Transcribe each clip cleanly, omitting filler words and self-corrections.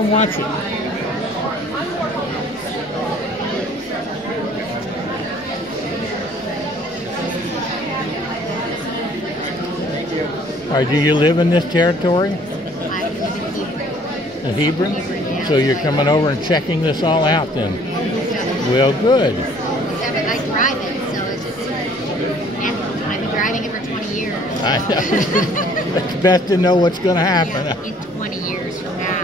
Watch it. All right, do you live in this territory? I live in Hebron. In Hebron? Yeah. So you're coming over and checking this all out then? Well, good. I drive it, so it's just, and I've been driving it for 20 years. I know. It's best to know what's going to happen. In 20 years from now.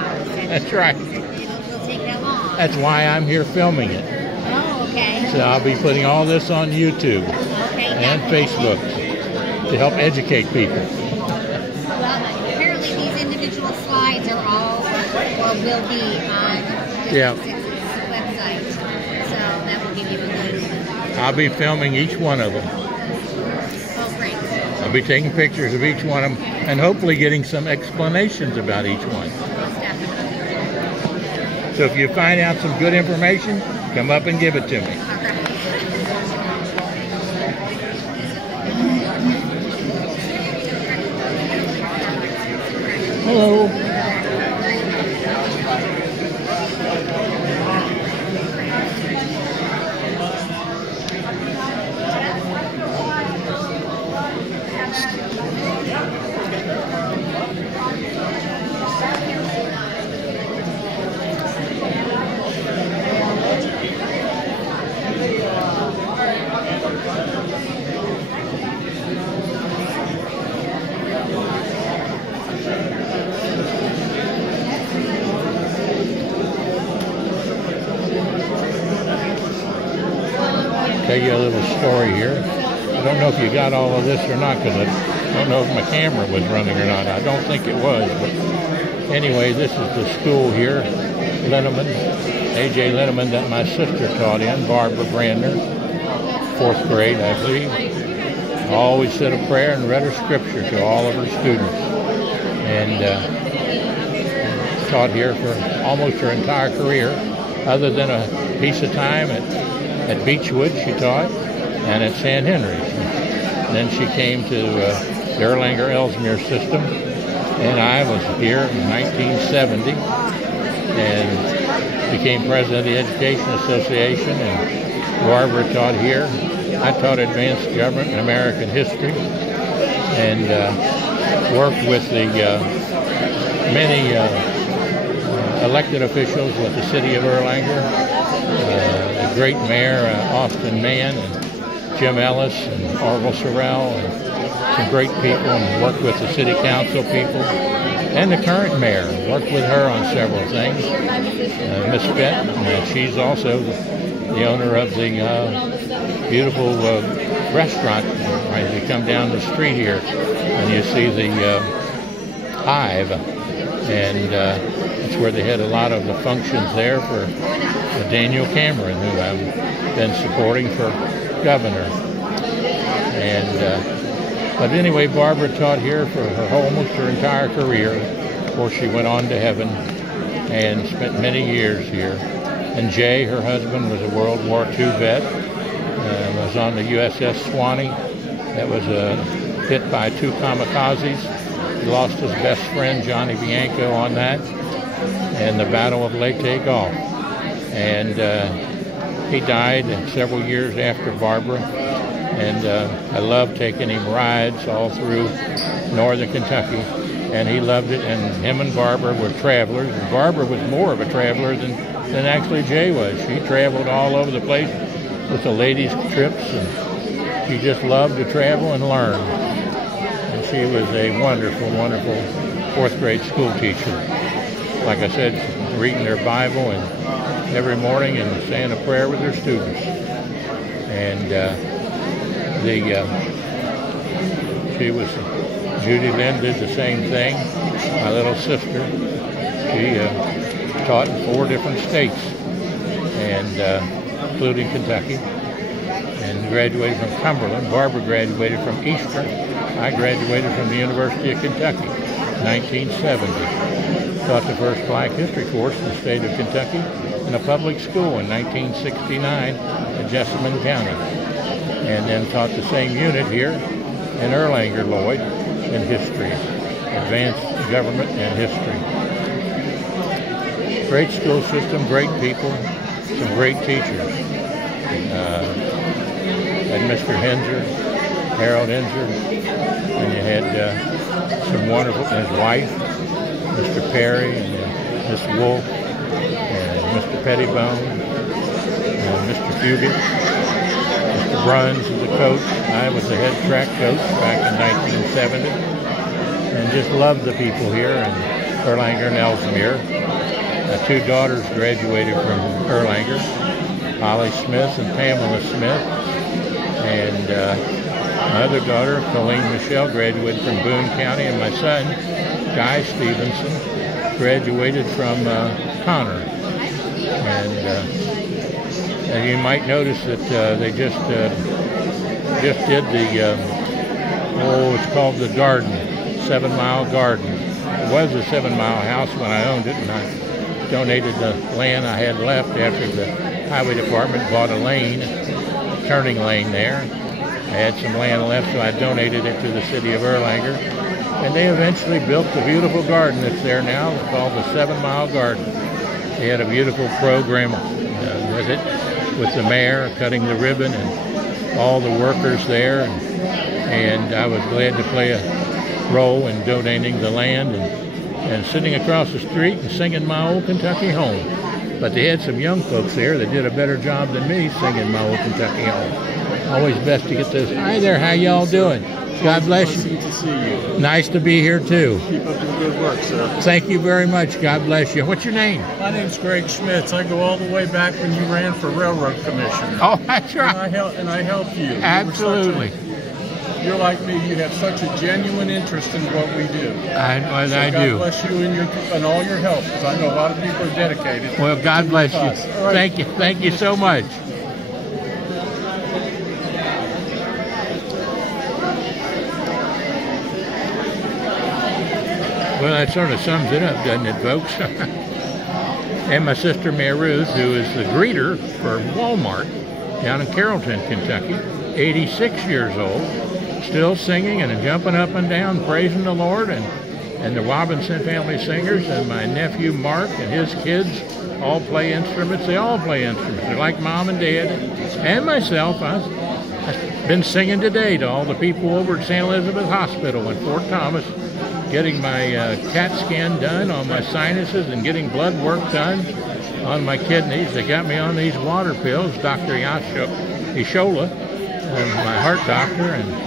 That's right. It'll take that long. That's why I'm here filming it. Oh, okay. So I'll be putting all this on YouTube and Facebook to help educate people. Well, apparently these individual slides are all, or will be on Yeah. the website. So that will give you a clue. I'll be filming each one of them. Oh, great. I'll be taking pictures of each one of them and hopefully getting some explanations about each one. Most definitely. So if you find out some good information, come up and give it to me. All right. Hello. Tell you a little story here. I don't know if you got all of this or not, because I don't know if my camera was running or not. I don't think it was, but anyway, this is the school here, Linneman, A.J. Linneman, that my sister taught in, Barbara Brandner, 4th grade, I believe. Always said a prayer and read her scripture to all of her students, and taught here for almost her entire career, other than a piece of time at Beechwood she taught, and at St. Henry's. And then she came to the Erlanger-Ellesmere system, and I was here in 1970 and became president of the Education Association, and Barbara taught here. I taught advanced government and American history, and worked with the many elected officials with the city of Erlanger, the great mayor, Austin Mann, and Jim Ellis, and Orville Sorrell, and some great people, and worked with the city council people, and the current mayor. Worked with her on several things. Miss Fenton, she's also the owner of the beautiful restaurant. Right, you come down the street here, and you see the Hive, and that's where they had a lot of the functions there for Daniel Cameron, who I've been supporting for governor. And but anyway, Barbara taught here for almost her entire career. Of course, she went on to heaven and spent many years here. And Jay, her husband, was a World War II vet. Was on the USS Swanee. That was hit by 2 kamikazes. He lost his best friend, Johnny Bianco, on that, in the Battle of Leyte Gulf. And he died several years after Barbara. And I loved taking him rides all through northern Kentucky. And he loved it. And him and Barbara were travelers. And Barbara was more of a traveler than actually Jay was. She traveled all over the place with the ladies' trips. And she just loved to travel and learn. And she was a wonderful, wonderful 4th grade school teacher. Like I said, reading their Bible and every morning and saying a prayer with their students. And Judy Lynn did the same thing. My little sister, she taught in 4 different states, and including Kentucky, and graduated from Cumberland. Barbara graduated from Eastern. I graduated from the University of Kentucky, 1970. Taught the first Black History course in the state of Kentucky in a public school in 1969 in Jessamine County. And then taught the same unit here in Erlanger Lloyd in history, advanced government and history. Great school system, great people, some great teachers. Had Mr. Henzer, Harold Henzer, and you had some wonderful, his wife, Mr. Perry, and Miss Wolf, and Mr. Pettibone, and Mr. Fugit, Mr. Bruns was the coach. I was the head track coach back in 1970, and just loved the people here in Erlanger and Ellesmere. My two daughters graduated from Erlanger, Holly Smith and Pamela Smith, and my other daughter, Colleen Michelle, graduated from Boone County, and my son, Guy Stephenson, graduated from Connor. And you might notice that they just did the, it's called the Garden, 7 Mile Garden. It was a 7 Mile house when I owned it, and I donated the land I had left after the highway department bought a lane, turning lane there. I had some land left, so I donated it to the city of Erlanger. And they eventually built the beautiful garden that's there now, called the 7 Mile Garden. They had a beautiful program with it, with the mayor cutting the ribbon and all the workers there. And I was glad to play a role in donating the land and sitting across the street and singing My Old Kentucky Home. But they had some young folks there that did a better job than me singing My Old Kentucky Home. Always best to get those. Hi there, how y'all doing? God bless you. Nice to see you. Nice to be here too. Keep up the good work, sir. Thank you very much. God bless you. What's your name? My name's Greg Schmitz. I go all the way back when you ran for Railroad Commissioner. Oh, that's right. And I helped you. Absolutely. You're like me. You have such a genuine interest in what we do. I God do. bless you and all your help, because I know a lot of people are dedicated. Well, God bless you. Right. Thank you. Thank you so much. Well, that sort of sums it up, doesn't it, folks? And my sister Mary Ruth, who is the greeter for Walmart down in Carrollton, Kentucky, 86 years old, still singing and jumping up and down, praising the Lord, and the Robinson Family Singers, and my nephew Mark and his kids all play instruments. They all play instruments. They're like Mom and Dad and myself. I've been singing today to all the people over at St. Elizabeth Hospital in Fort Thomas, getting my CAT scan done on my sinuses and getting blood work done on my kidneys. They got me on these water pills, Dr. Ishola, my heart doctor, and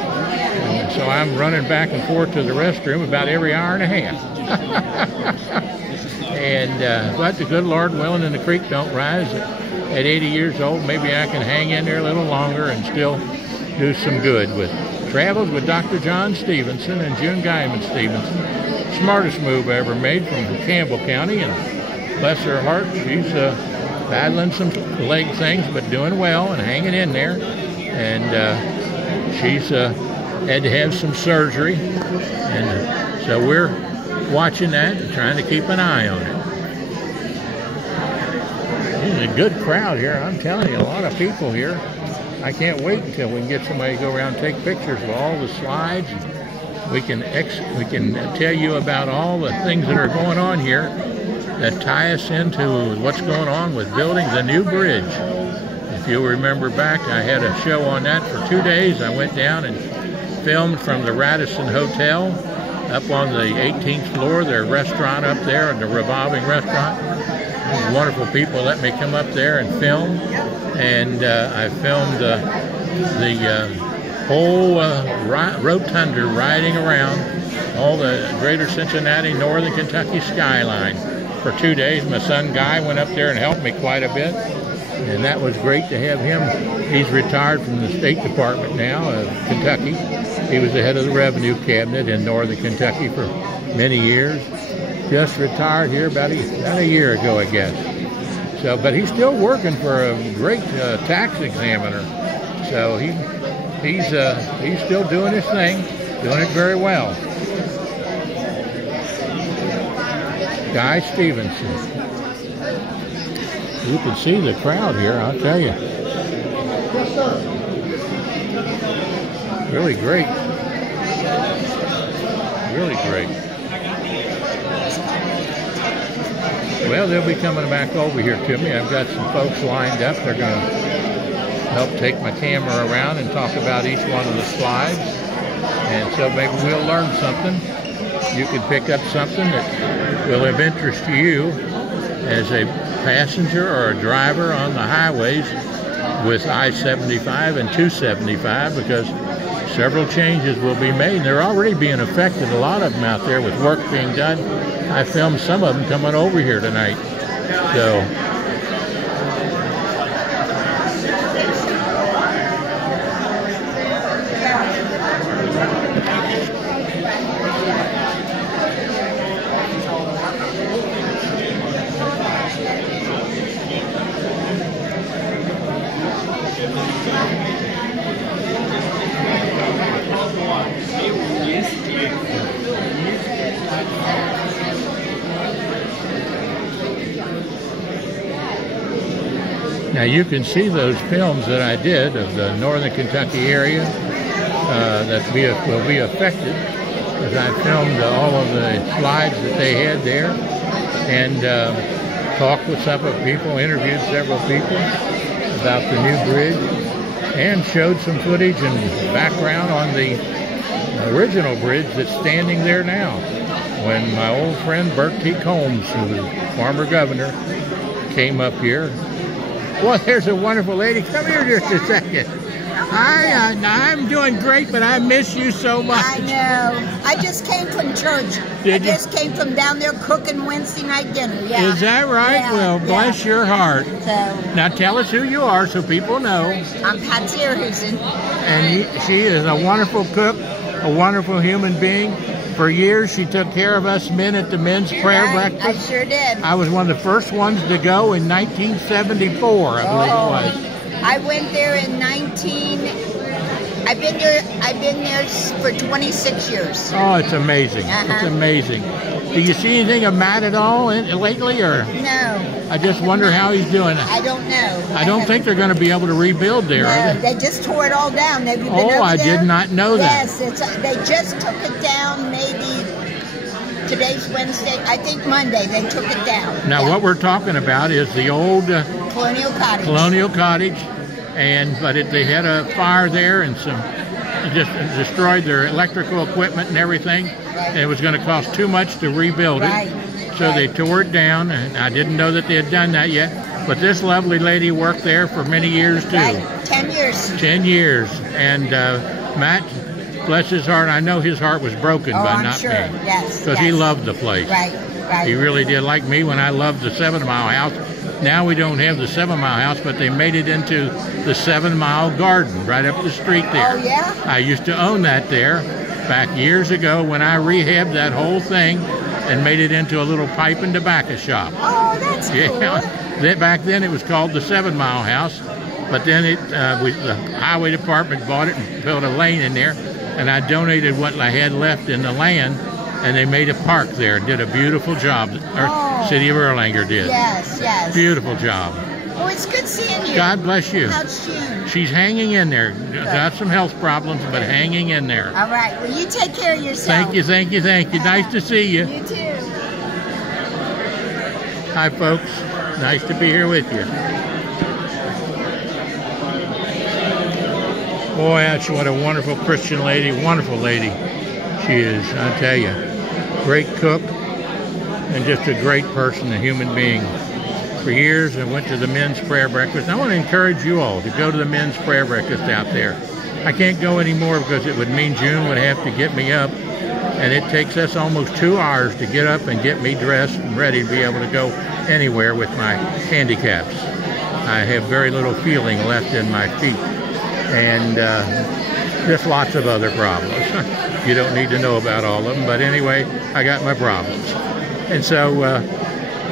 so I'm running back and forth to the restroom about every hour and a half. And but the good Lord willing and the creek don't rise. At 80 years old, maybe I can hang in there a little longer and still do some good with Traveled with Dr. John Stephenson and June Guyman Stephenson. Smartest move I ever made from Campbell County, and bless her heart, she's battling some leg things, but doing well and hanging in there. And she's had to have some surgery, and so we're watching that and trying to keep an eye on it. There's a good crowd here. I'm telling you, a lot of people here. I can't wait until we can get somebody to go around and take pictures of all the slides. We can tell you about all the things that are going on here that tie us into what's going on with building the new bridge. If you'll remember back, I had a show on that for 2 days. I went down and filmed from the Radisson Hotel up on the 18th floor, their restaurant up there, and the revolving restaurant. Wonderful people let me come up there and film, and I filmed the whole rotunda riding around all the greater Cincinnati, northern Kentucky skyline for 2 days. My son Guy went up there and helped me quite a bit, and that was great to have him. He's retired from the State Department now of Kentucky. He was the head of the Revenue Cabinet in northern Kentucky for many years. Just retired here about a year ago, I guess. So, but he's still working for a great tax examiner. So he's still doing his thing, doing it very well. Guy Stephenson. You can see the crowd here, I'll tell you. Really great. Really great. Well, they'll be coming back over here to me. I've got some folks lined up. They're going to help take my camera around and talk about each one of the slides. And so maybe we'll learn something. You can pick up something that will have interest to you as a passenger or a driver on the highways with I-75 and 275, because several changes will be made. They're already being affected, a lot of them out there, with work being done. I filmed some of them coming over here tonight. So now you can see those films that I did of the northern Kentucky area that will be affected, because I filmed all of the slides that they had there, and talked with several people, interviewed several people about the new bridge, and showed some footage and background on the original bridge that's standing there now. When my old friend Bert T. Combs, who was former governor, came up here. Well, there's a wonderful lady. Come here just a second. Hi, I'm doing great, but I miss you so much. I know. I just came from church. I just came from down there cooking Wednesday night dinner. Yeah. Is that right? Yeah, well, bless your heart. So, now tell us who you are so people know. I'm Patsy Erhusen. And she is a wonderful cook, a wonderful human being. For years, she took care of us men at the men's prayer breakfast. I sure did. I was one of the first ones to go in 1974, I believe it was. I went there in I've been there for 26 years. Oh, it's amazing. It's amazing. Do you see anything of Matt at all lately, or? No. I just wonder how he's doing. I don't know. I don't think they're going to be able to rebuild there, no, are they? they just tore it all down. Have you been over I there? did not know that. Yes, they just took it down maybe, today's Wednesday, I think Monday they took it down. Now what we're talking about is the old Colonial Cottage. Colonial Cottage, but they had a fire there and just destroyed their electrical equipment and everything. Right. And it was going to cost too much to rebuild it. So they tore it down, and I didn't know that they had done that yet. But this lovely lady worked there for many years too. Right. 10 years. 10 years. And Matt, bless his heart, I know his heart was broken by not sure. being. Yes. Because he loved the place. Right. He really did, like me when I loved the 7 Mile house. Now we don't have the 7 Mile house, but they made it into the 7 Mile garden right up the street there. Oh, yeah? I used to own that there back years ago when I rehabbed that whole thing and made it into a little pipe and tobacco shop. Oh, that's cool. Back then it was called the 7 Mile house, but then the highway department bought it and built a lane in there, and I donated what I had left in the land, and they made a park there and did a beautiful job. City of Erlanger did. Yes, yes. Beautiful job. Oh, it's good seeing you. God bless you. How's June? She's hanging in there. Got some health problems, but hanging in there. All right. Well, you take care of yourself. Thank you, thank you, thank you. Nice to see you. You too. Hi, folks. Nice to be here with you. Boy, that's what a wonderful Christian lady, wonderful lady she is, I tell you. Great cook and just a great person, a human being. For years, I went to the men's prayer breakfast. I want to encourage you all to go to the men's prayer breakfast out there. I can't go anymore because it would mean June would have to get me up, and it takes us almost 2 hours to get up and get me dressed and ready to be able to go anywhere with my handicaps. I have very little feeling left in my feet, and just lots of other problems. You don't need to know about all of them, but anyway, I got my problems. And so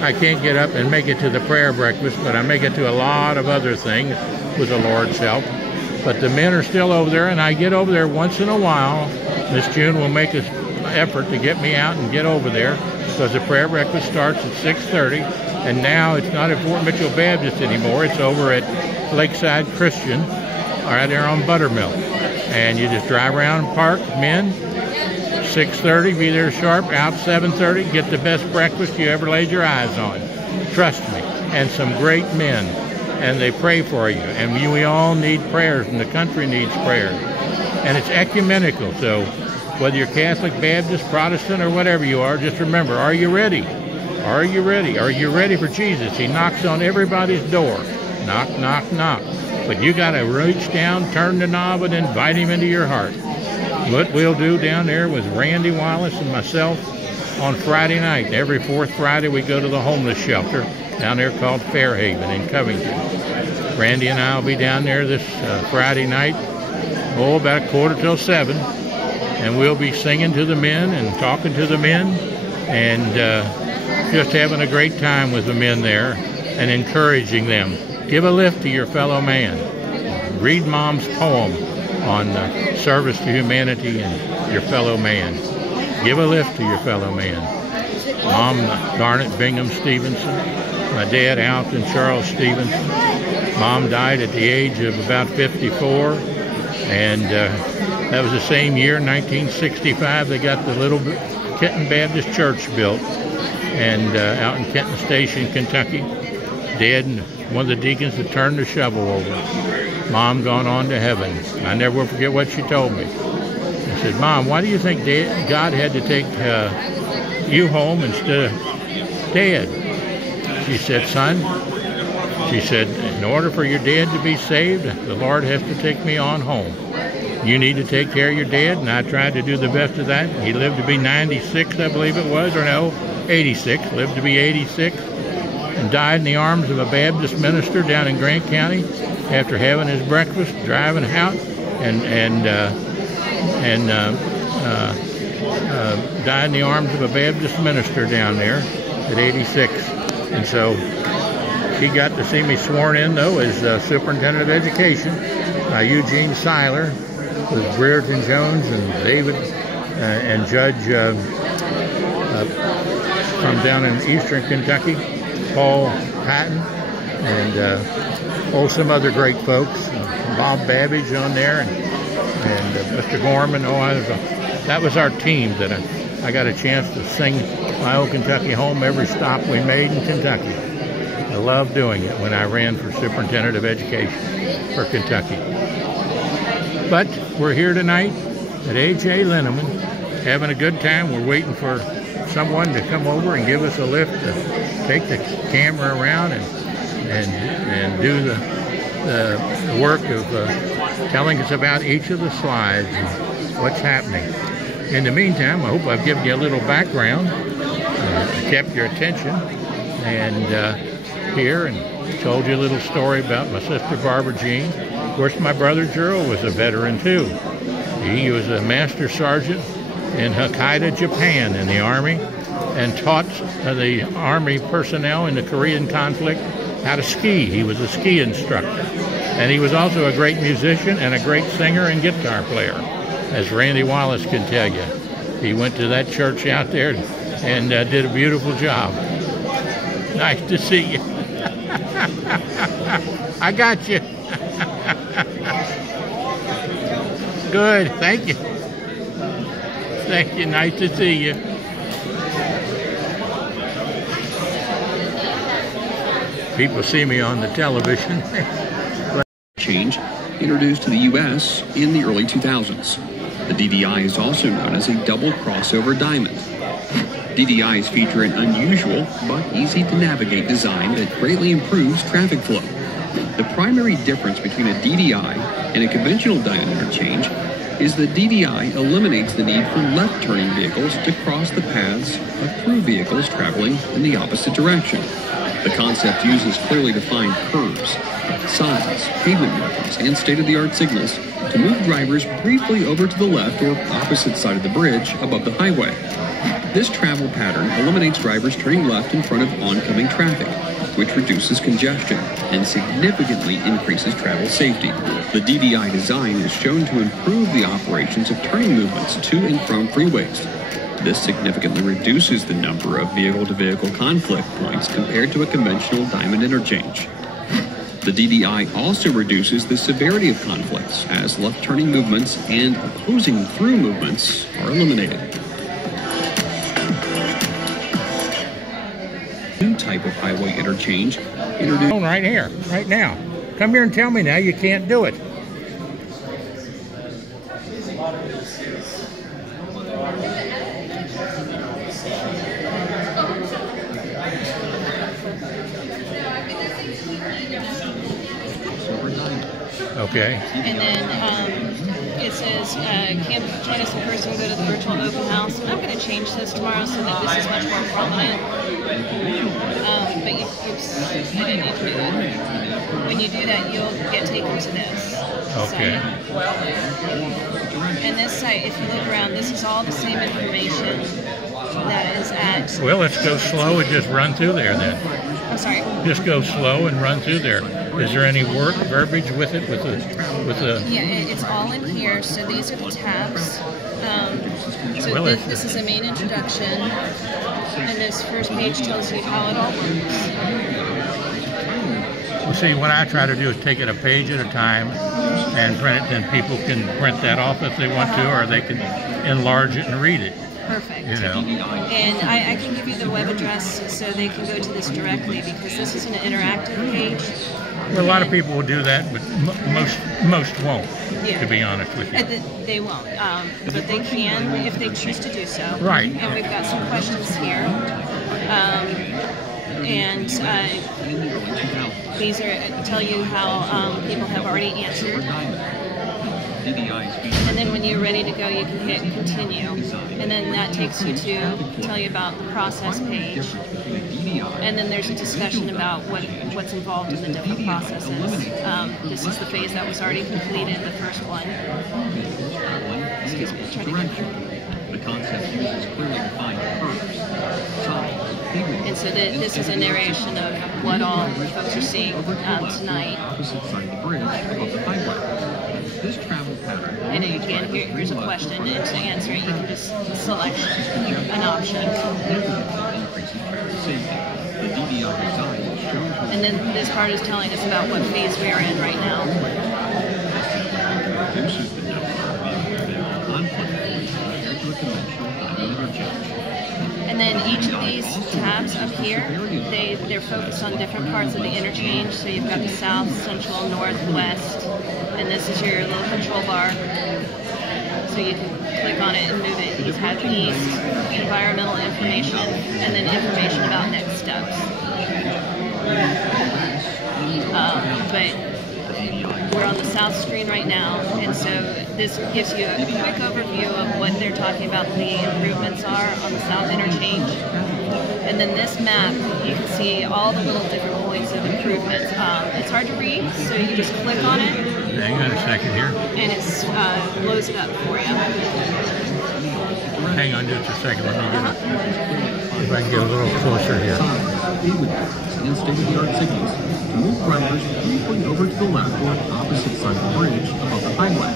I can't get up and make it to the prayer breakfast, but I make it to a lot of other things with the Lord's help. But the men are still over there, and I get over there once in a while. Miss June will make an effort to get me out and get over there, because the prayer breakfast starts at 6:30, and now it's not at Fort Mitchell Baptist anymore. It's over at Lakeside Christian, right there on Buttermilk. And you just drive around and park, men, 6:30, be there sharp, out 7:30, get the best breakfast you ever laid your eyes on. Trust me. And some great men. And they pray for you. And we all need prayers, and the country needs prayers. And it's ecumenical. So whether you're Catholic, Baptist, Protestant, or whatever you are, just remember, are you ready? Are you ready? Are you ready for Jesus? He knocks on everybody's door. Knock, knock, knock. But you got to reach down, turn the knob, and invite him into your heart. What we'll do down there with Randy Wallace and myself on Friday night. Every fourth Friday we go to the homeless shelter down there called Fairhaven in Covington. Randy and I will be down there this Friday night, about 6:45, and we'll be singing to the men and talking to the men and just having a great time with the men there and encouraging them. Give a lift to your fellow man. Read Mom's poem on service to humanity and your fellow man. Give a lift to your fellow man. Mom, Garnet Bingham Stephenson. My dad, Alton Charles Stephenson. Mom died at the age of about 54. And that was the same year, 1965, they got the little Kenton Baptist Church built. And out in Kenton Station, Kentucky. Dad and one of the deacons had turned the shovel over. Mom gone on to heaven. I never will forget what she told me. I said, Mom, why do you think God had to take you home instead of Dad? She said, son, she said, in order for your dad to be saved, the Lord has to take me on home. You need to take care of your dad, and I tried to do the best of that. He lived to be 96, I believe it was, or no, 86, lived to be 86, and died in the arms of a Baptist minister down in Grant County after having his breakfast, driving out, and died in the arms of a Baptist minister down there at 86. And so she got to see me sworn in, though, as Superintendent of Education by Eugene Seiler, with Brereton Jones and David and Judge from down in eastern Kentucky, Paul Patton, and some other great folks. Bob Babbage on there, and Mr. Gorman. That was our team that I got a chance to sing My Old Kentucky Home every stop we made in Kentucky. I loved doing it when I ran for Superintendent of Education for Kentucky. But we're here tonight at A.J. Linneman, having a good time. We're waiting for someone to come over and give us a lift to take the camera around and do the work of telling us about each of the slides and what's happening. In the meantime, I hope I've given you a little background, kept your attention, and here, and told you a little story about my sister Barbara Jean. Of course, my brother Gerald was a veteran too. He was a master sergeant in Hokkaido, Japan in the Army, and taught the Army personnel in the Korean conflict how to ski. He was a ski instructor. And he was also a great musician and a great singer and guitar player, as Randy Wallace can tell you. He went to that church out there and did a beautiful job. Nice to see you. I got you. Good, thank you. Thank you, nice to see you. People see me on the television. Change introduced to the U.S. in the early 2000s. The DDI is also known as a double crossover diamond. DDIs feature an unusual but easy to navigate design that greatly improves traffic flow. The primary difference between a DDI and a conventional diamond interchange is that DDI eliminates the need for left-turning vehicles to cross the paths of through vehicles traveling in the opposite direction. The concept uses clearly defined curves, signs, pavement markings, and state-of-the-art signals to move drivers briefly over to the left or opposite side of the bridge above the highway. This travel pattern eliminates drivers turning left in front of oncoming traffic, which reduces congestion and significantly increases travel safety. The DDI design is shown to improve the operations of turning movements to and from freeways. This significantly reduces the number of vehicle-to-vehicle conflict points compared to a conventional diamond interchange. The DDI also reduces the severity of conflicts as left-turning movements and opposing through movements are eliminated. Two types type of highway interchange introduced. Right here, right now. Come here and tell me now you can't do it. Okay. And then it says, can join us in person, go to the virtual open house. And I'm going to change this tomorrow so that this is much more prominent. But I didn't need to do that. When you do that, you'll get taken to this. Okay. And this site, if you look around, this is all the same information that is at... Well, let's go slow and just run through there then. I'm sorry? Just go slow and run through there. Is there any verbiage with it? With the? Yeah, it's all in here. So these are the tabs. So well, this is a main introduction, and this first page tells you how it all works. Well, see, what I try to do is take it a page at a time and print it. Then people can print that off if they want to, or they can enlarge it and read it. Perfect. You know. And I can give you the web address so they can go to this directly, because this is an interactive page. Well, a lot of people will do that, but most won't, yeah. To be honest with you. They won't, but they can if they choose to do so. Right. And we've got some questions here. These tell you how people have already answered. And then when you're ready to go, you can hit continue. And then that takes you to tell you about the process page. And then there's a discussion about what's involved in the different processes. This is the phase that was already completed, the first one. Excuse me, trying to get through. The concept uses clearly defined curves, sides, and so this is a narration of what all folks are seeing tonight. Opposite side of the bridge above the highway. This travel pattern. And again, here's a question, and to answer it, you can just select an option. And then this part is telling us about what phase we are in right now. And then each of these tabs up here, they're focused on different parts of the interchange. So you've got the south, central, north, west, and this is your little control bar. So you can click on it and move it. You've had east, environmental information, and then information about next steps. But we're on the south screen right now, and so this gives you a quick overview of what they're talking about the improvements are on the south interchange. And then this map, you can see all the little different points of improvements. It's hard to read, so you just click on it. Hang on a second here. And it blows it up for you. Hang on just a second. Let me get it. If I can get a little closer here. And state-of-the-art signals to move drivers briefly over to the left or opposite side of the bridge above the highway.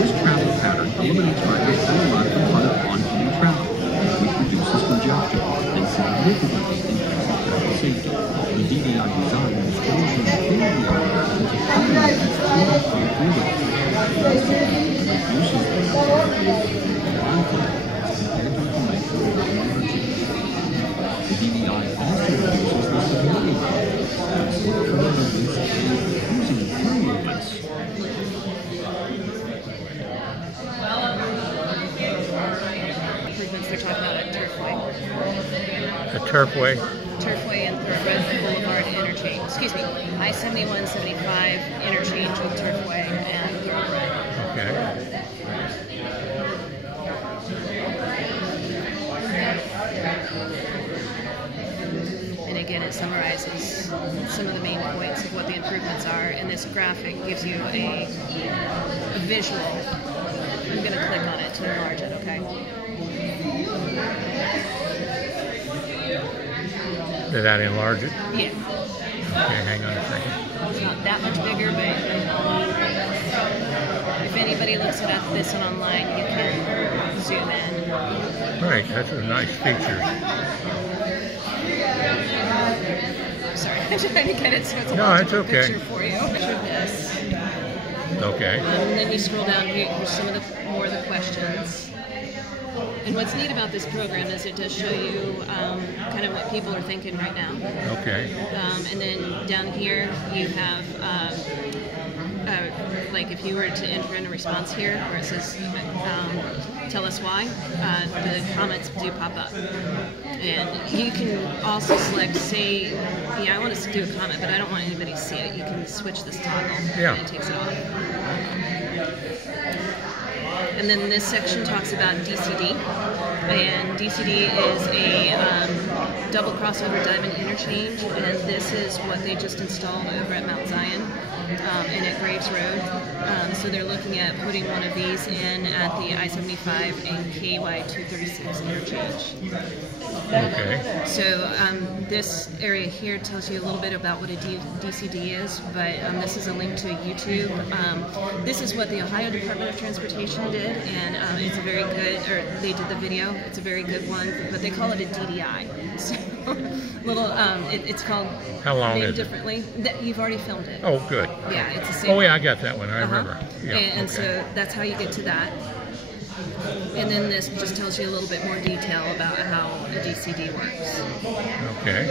This travel pattern eliminates drivers to the left in front of oncoming traffic, which reduces congestion and significantly increases safety. The DDI design is chosen to clearly operate into permanent freeway. Reduces the conflict compared to conventional energy. The DDI also reduces the stability Improvements they're talking about at Turfway. The Turfway. Turfway and Thoroughbred Boulevard interchange. Excuse me, I-75 interchange with Turfway and Thoroughbred. Okay. And again, it summarizes some of the main points of what the improvements are, and this graphic gives you a visual. I'm going to click on it to enlarge it, okay? Did that enlarge it? Yeah. Okay, hang on a second. It's not that much bigger, but if anybody looks at this one online, you can zoom in. Right, that's a nice feature. Sorry, I'm trying to get it so it's a No, larger it's okay. picture for you. Picture this. Okay. And then you scroll down here, here's some of the more of the questions. And what's neat about this program is it does show you kind of what people are thinking right now. Okay. And then down here you have, like if you were to enter in a response here where it says, tell us why, the comments do pop up. And you can also select, say, yeah, I want to do a comment, but I don't want anybody to see it. You can switch this toggle, Yeah. and it takes it off. And then this section talks about DCD, and DCD is a double crossover diamond interchange, and this is what they just installed over at Mount Zion and at Graves Road. So they're looking at putting one of these in at the I-75 and KY 236 interchange. Okay. So this area here tells you a little bit about what a DCD is, but this is a link to YouTube. This is what the Ohio Department of Transportation did, and it's a very good, or they did the video, it's a very good one, but they call it a DDI. So, little, it's called How long named is it? differently. You've already filmed it. Oh, good. Yeah, it's the same. Oh, yeah, I got that one. I remember. Yeah, And okay. so that's how you get to that. And then this just tells you a little bit more detail about how a DCD works. Okay.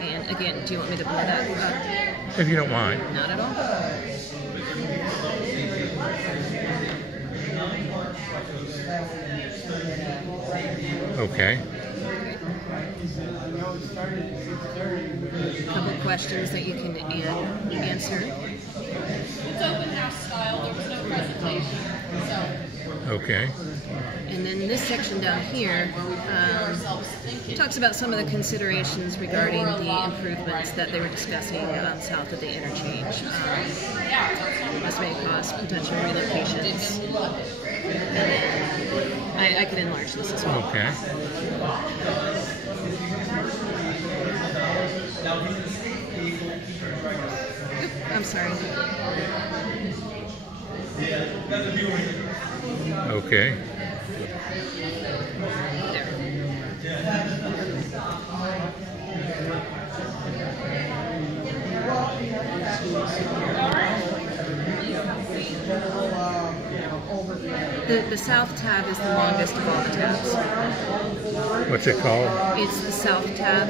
And again, do you want me to blow that up? If you don't mind. Not at all. Okay. A couple questions that you can answer. It's open house style. There was no presentation. Okay. And then this section down here talks about some of the considerations regarding the improvements that they were discussing south of the interchange. Estimated cost, potential relocations. I could enlarge this as well. Okay. I'm sorry. Okay. The south tab is the longest of all the tabs. What's it called? It's the south tab.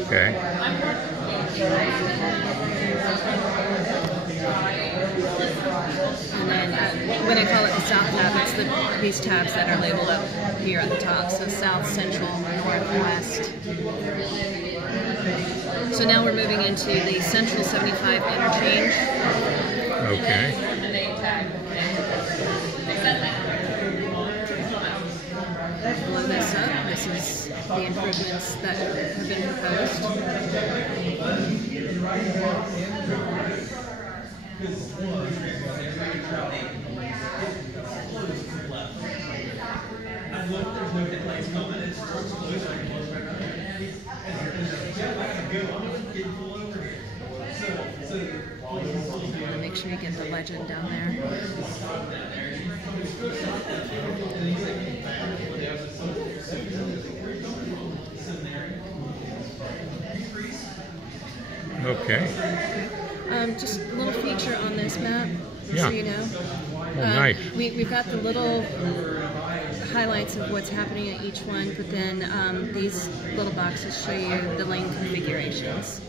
Okay. And then when I call it the south tab, it's these tabs that are labeled up here at the top. So south, central, north, west. So now we're moving into the central 75 interchange. Okay. Blow this up. This is the improvements that have been proposed. Make sure you get the legend down there. Okay. Just a little feature on this map, Yeah. so you know. Oh, nice. We've got the little highlights of what's happening at each one, but then these little boxes show you the lane configurations.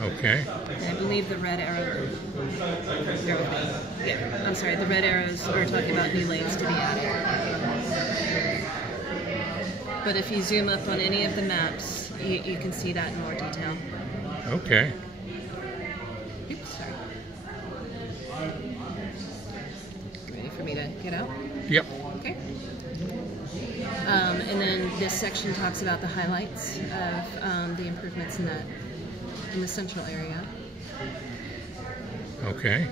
Okay. And I believe the red arrow, bear with me. Yeah, I'm sorry, the red arrows are talking about new lanes to be added. But if you zoom up on any of the maps, you can see that in more detail. Okay. Oops, sorry. Ready for me to get out? Yep. Okay. And then this section talks about the highlights of the improvements in the central area. Okay.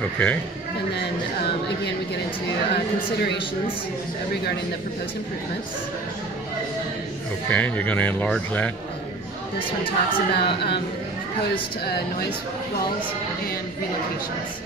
Okay. And then again, we get into considerations regarding the proposed improvements. Okay. You're going to enlarge that? This one talks about proposed noise walls and relocations.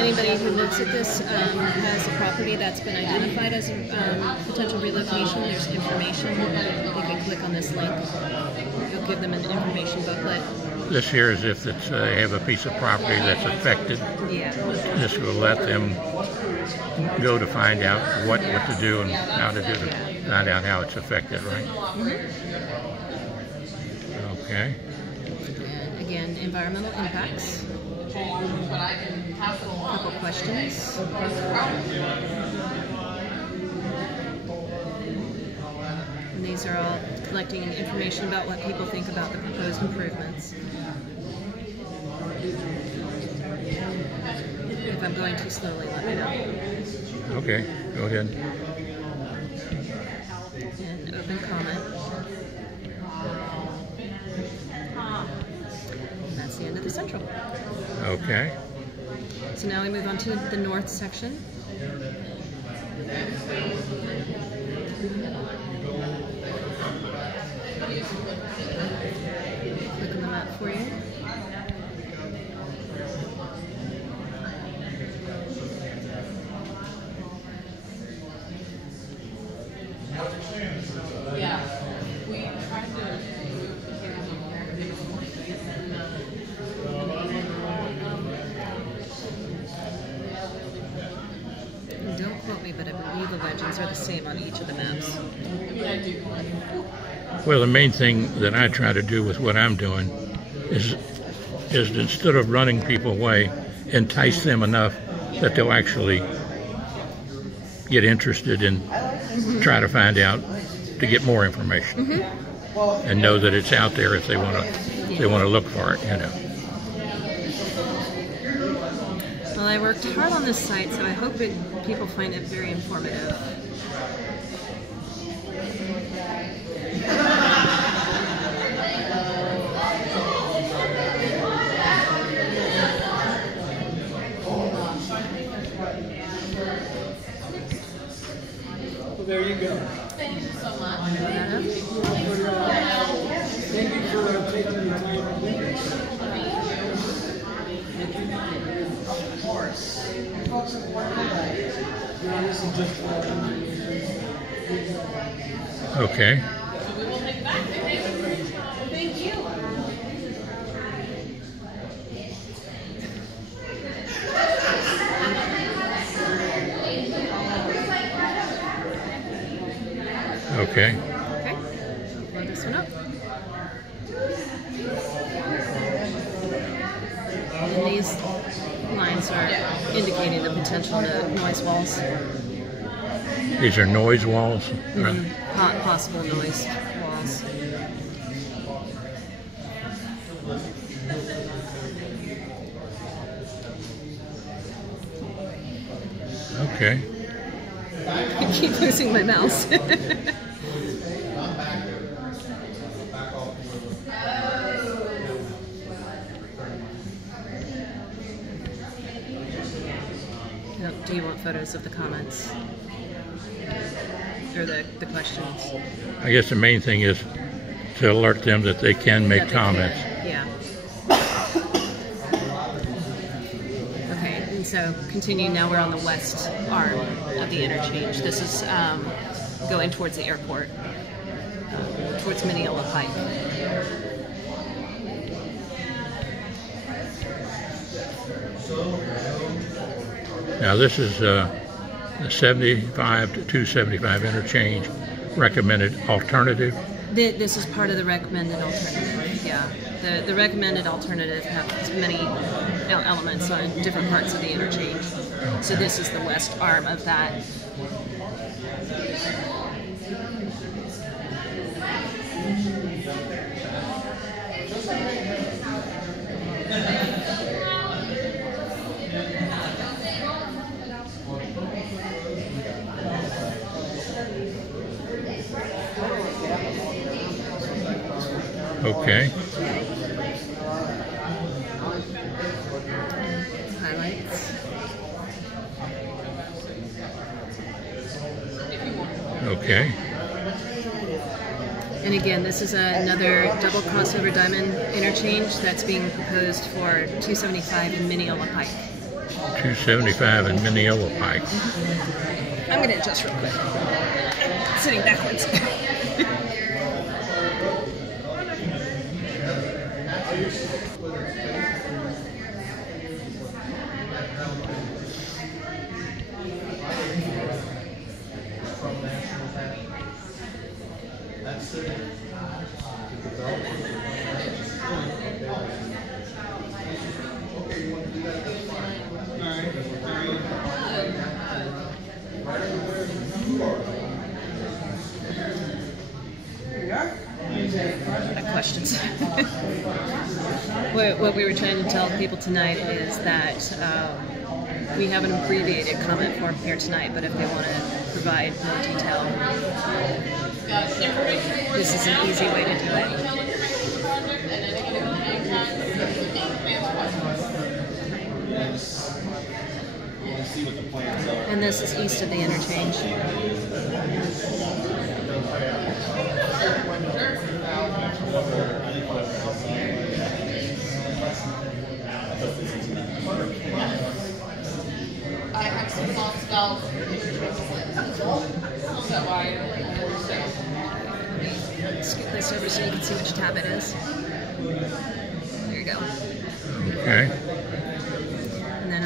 anybody who looks at this has a property that's been identified as a potential relocation, there's information. They can click on this link. It'll give them an information booklet. This here is if it's, they have a piece of property that's affected. Yeah. This will let them go to find out what to do and how to do it, find out how it's affected, right? Okay. And again, environmental impacts. A couple questions. And these are all collecting information about what people think about the proposed improvements. If I'm going too slowly, let me know. Okay, go ahead. And open comment. And that's the end of the central. Okay. So now we move on to the north section. Click on the map for you. Don't quote me, but I believe the legends are the same on each of the maps. Well, the main thing that I try to do with what I'm doing is instead of running people away, entice them enough that they'll actually get interested and try to find out to get more information and know that it's out there if they want to look for it, you know. Well, I worked hard on this site, so I hope people find it very informative. Well, there you go. Thank you so much. Thank you for taking the time to do this. No, this is just Okay. Thank you. Okay. Okay, load this one up. And these lines are indicating the potential noise walls. These are noise walls. Possible noise walls. Okay. I keep losing my mouse. Do you want photos of the comments? Or the questions? I guess the main thing is to alert them that they can make comments. Yeah. Okay, and so continuing now, we're on the west arm of the interchange. This is going towards the airport, towards Mineola Pike. Now this is the 75 to 275 interchange recommended alternative. This is part of the recommended alternative, yeah. The recommended alternative has many elements on different parts of the interchange. So this is the west arm of that. Okay. Highlights. Okay. And again, this is another double crossover diamond interchange that's being proposed for 275 in Mineola Pike. 275 in Mineola Pike. I'm going to adjust real quick. Sitting backwards. Questions. What we were trying to tell people tonight is that we have an abbreviated comment form here tonight, but if they want to provide more detail, this is an easy way to do it. And this is east of the interchange. I have some soft spells. So Scoot this over so you can see which tab it is. There you go. Okay. And then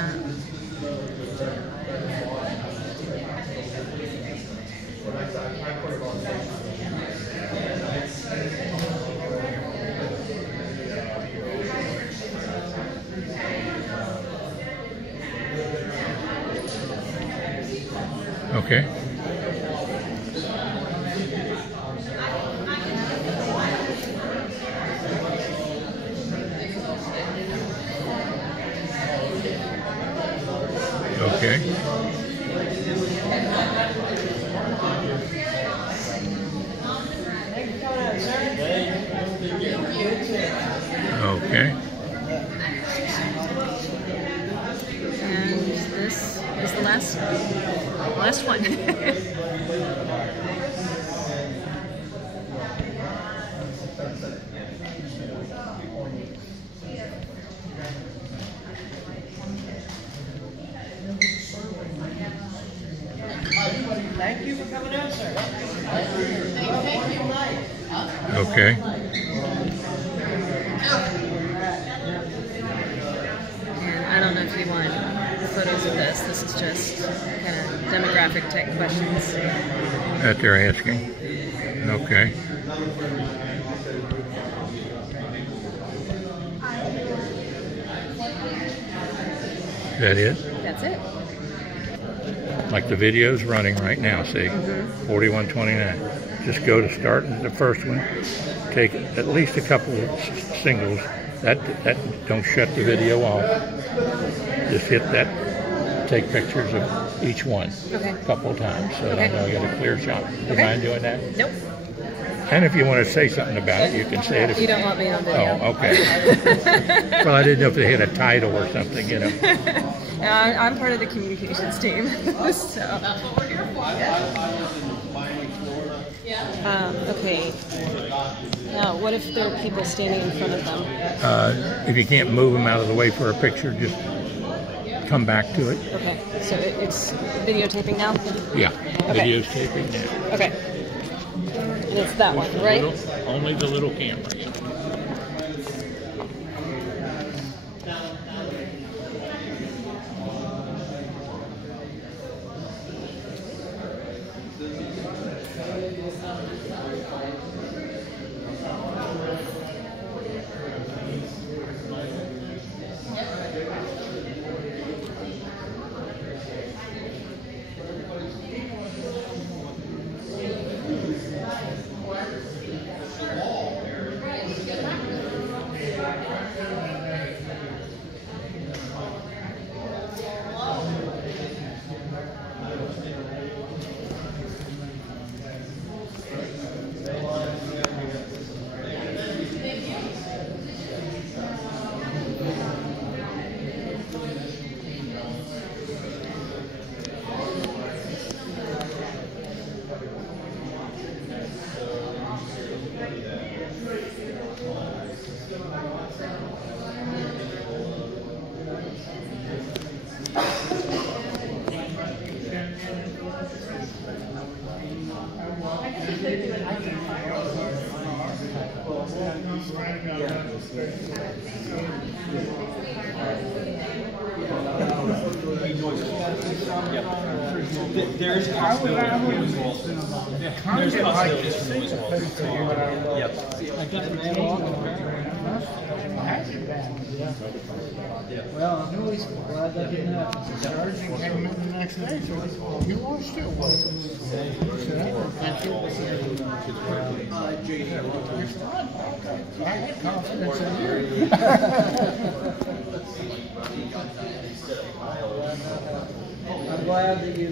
Okay. Okay. Okay. and this is the last one. Thank you for coming out, sir. Okay. And I don't know if you want photos of this. This is just kind of demographic type questions. That they're asking. Okay. Is that it? That's it. Like the video's running right now, see? 4129. Just go to start the first one. Take at least a couple of singles. That don't shut the video off. Just hit that. Take pictures of each one a couple of times. So I get a clear shot. Do you mind doing that? Nope. And if you want to say something about it, you can say it. If You don't want me on video. Oh, okay. Well, I didn't know if they had a title or something, you know. I'm part of the communications team. So. that's what we're here for. Okay. Now, what if there are people standing in front of them? If you can't move them out of the way for a picture, just come back to it. Okay, so it's videotaping now? Yeah, Okay. video's taping now. Okay. And it's that one, right? Only the little camera. Yeah. There's possibilities. There's possibilities. Yep. Well, I'm really glad that didn't happen. Sergeant came in the next day, so you are still working. I had confidence in you. I'm glad that you.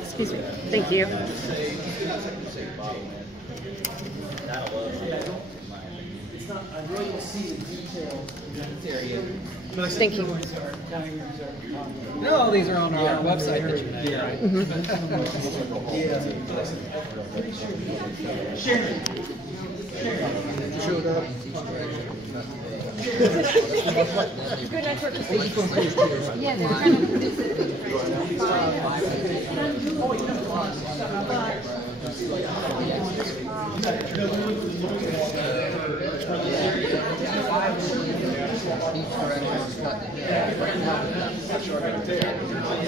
Excuse me. Thank you. Thank you. No, these are on our website that you have. Showed up. Good effort. Yeah, they're kind of.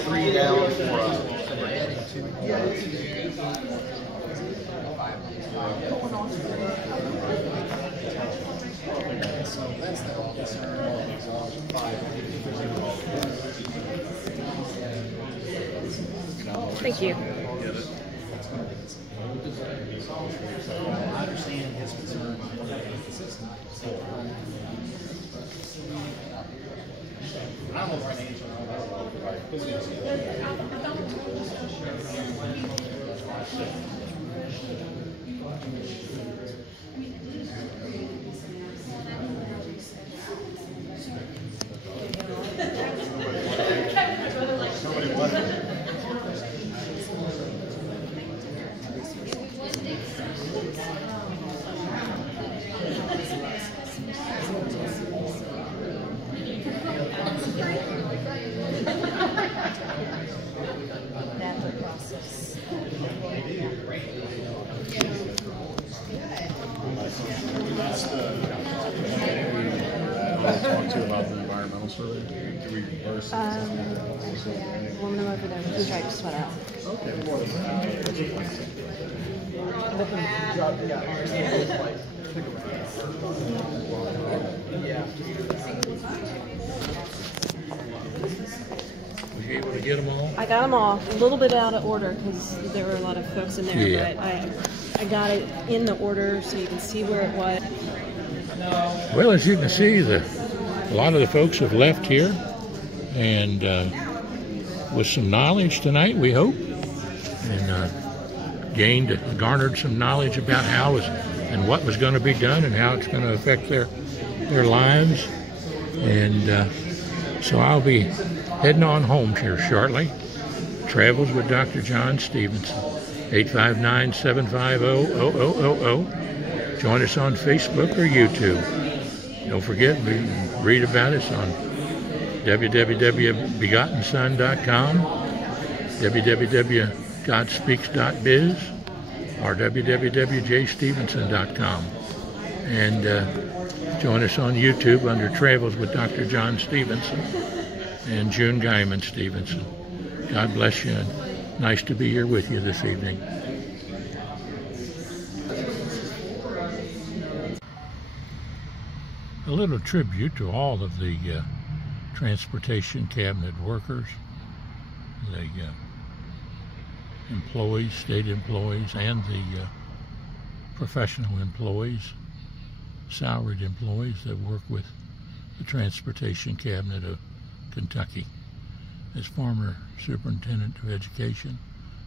Three down for Thank you. I understand his concern. I don't know if I can answer talk to about the environmental survey? Do we reverse One of them over there with the striped sweater. Okay. Was you able to get them all? I got them all. A little bit out of order because there were a lot of folks in there, Yeah. but I got it in the order so you can see where it was. Well, as you can see, a lot of the folks have left here, and with some knowledge tonight, we hope, and garnered some knowledge about how and what was going to be done and how it's going to affect their lives. And so I'll be heading on home here shortly. Travels with Dr. John Stephenson, 859-750-0000. Join us on Facebook or YouTube. Don't forget, read about us on www.begottenson.com, www.godspeaks.biz, or www.jstephenson.com. And join us on YouTube under Travels with Dr. John Stephenson and June Guyman Stephenson. God bless you, and nice to be here with you this evening. A little tribute to all of the transportation cabinet workers, the employees, state employees, and the professional employees, salaried employees that work with the transportation cabinet of Kentucky. As former superintendent of education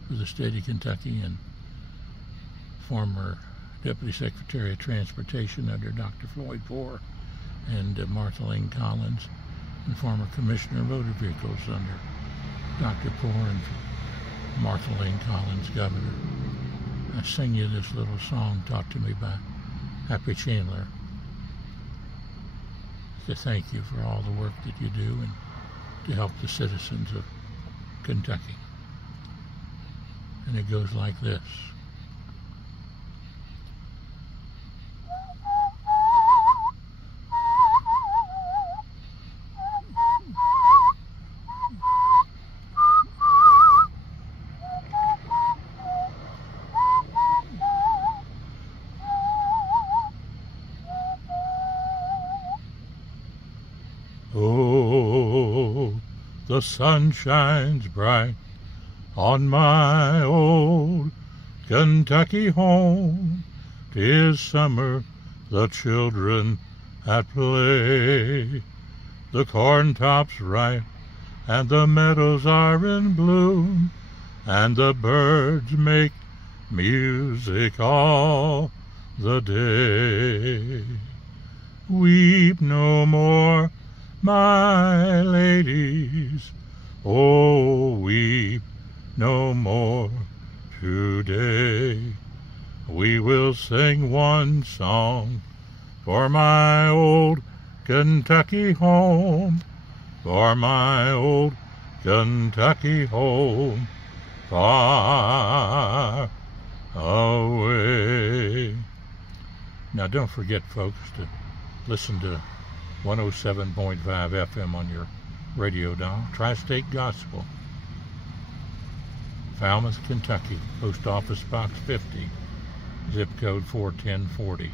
for the state of Kentucky and former deputy secretary of transportation under Dr. Floyd Poore and Martha Lane Collins, and former commissioner of motor vehicles under Dr. Poore and Martha Lane Collins, governor. I sing you this little song taught to me by Happy Chandler to thank you for all the work that you do and to help the citizens of Kentucky. And it goes like this. Oh, the sun shines bright on my old Kentucky home. 'Tis summer, the children at play. The corn top's ripe, and the meadows are in bloom, and the birds make music all the day. Weep no more, my ladies, oh, weep no more today. We will sing one song for my old Kentucky home, for my old Kentucky home, far away. Now don't forget, folks, to listen to 107.5 FM on your radio dial. Tri-State Gospel. Falmouth, Kentucky. Post Office Box 50. Zip code 41040.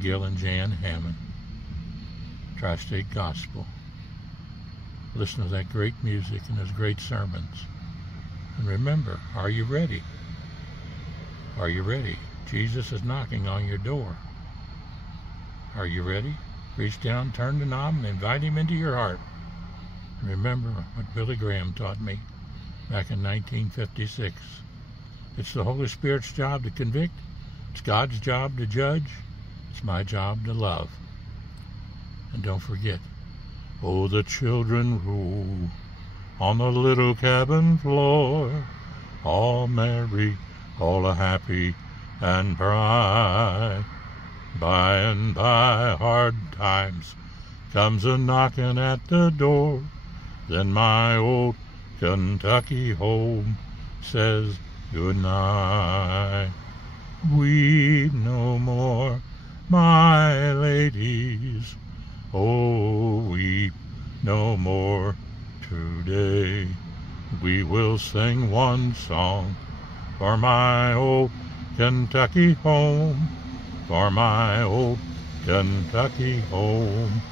Gil and Jan Hammond. Tri-State Gospel. Listen to that great music and those great sermons. And remember, are you ready? Are you ready? Jesus is knocking on your door. Are you ready? Reach down, turn the knob, and invite him into your heart. And remember what Billy Graham taught me back in 1956. It's the Holy Spirit's job to convict. It's God's job to judge. It's my job to love. And don't forget, oh, the children rule on the little cabin floor, all merry, all happy and bright. By and by hard times comes a knocking at the door. Then my old Kentucky home says good night. Weep no more, my ladies, oh, weep no more today. We will sing one song for my old Kentucky home, for my old Kentucky home,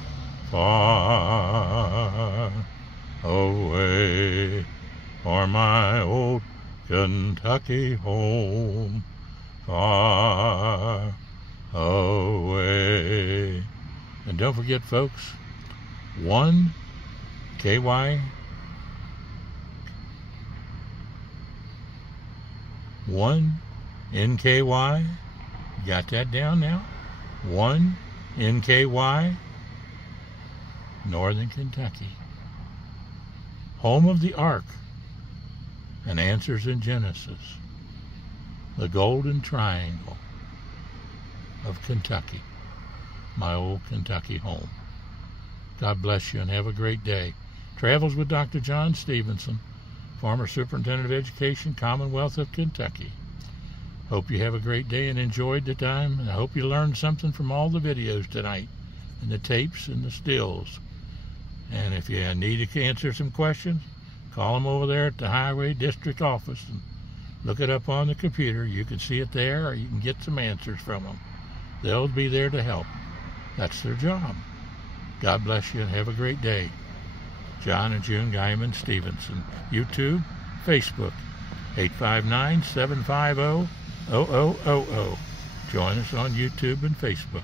far away. For my old Kentucky home, far away. And don't forget, folks, 1 KY 1 NKY. Got that down now? 1 NKY, Northern Kentucky. Home of the Ark and Answers in Genesis. The Golden Triangle of Kentucky. My old Kentucky home. God bless you and have a great day. Travels with Dr. John Stephenson, former Superintendent of Education, Commonwealth of Kentucky. Hope you have a great day and enjoyed the time. And I hope you learned something from all the videos tonight, and the tapes and the stills. And if you need to answer some questions, call them over there at the Highway District Office and look it up on the computer. You can see it there, or you can get some answers from them. They'll be there to help. That's their job. God bless you and have a great day. John and June Guyman Stephenson. YouTube, Facebook, 859-750-0000. Join us on YouTube and Facebook.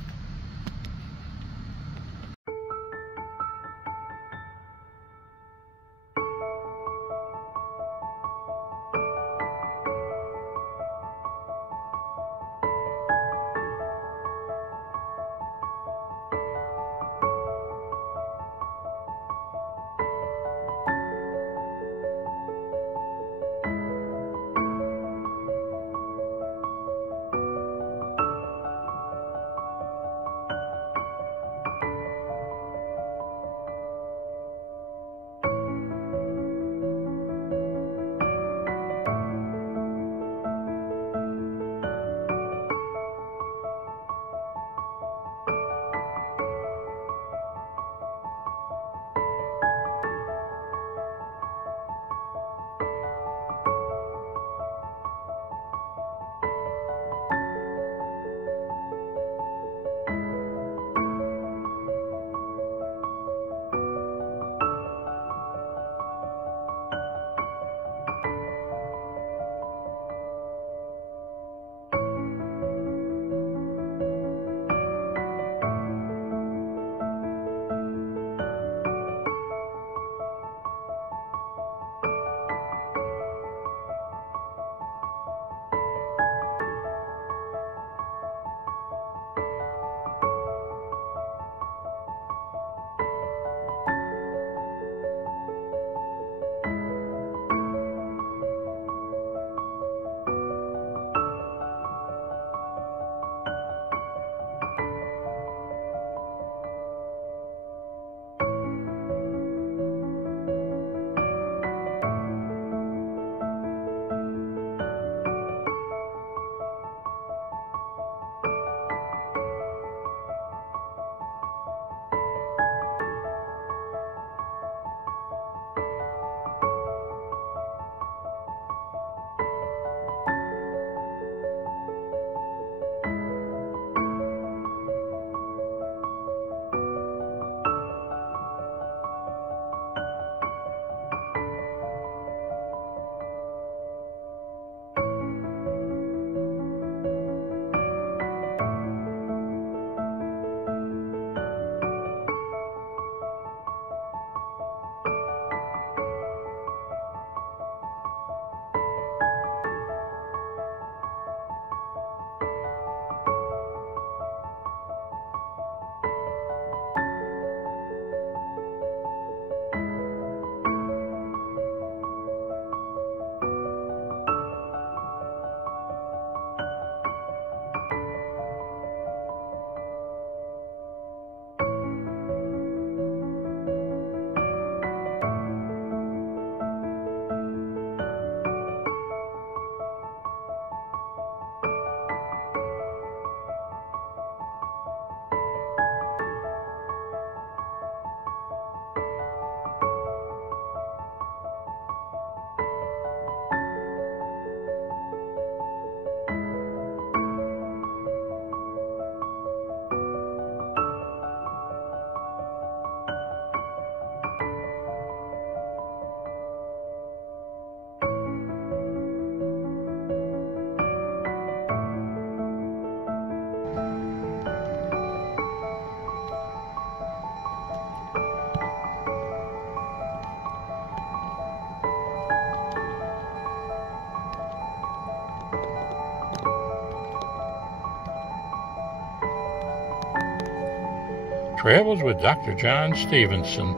Travels with Dr. John Stephenson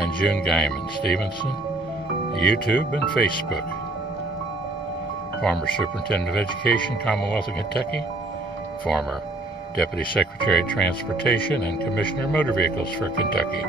and June Guyman. Stephenson, YouTube and Facebook. Former Superintendent of Education, Commonwealth of Kentucky. Former Deputy Secretary of Transportation and Commissioner of Motor Vehicles for Kentucky.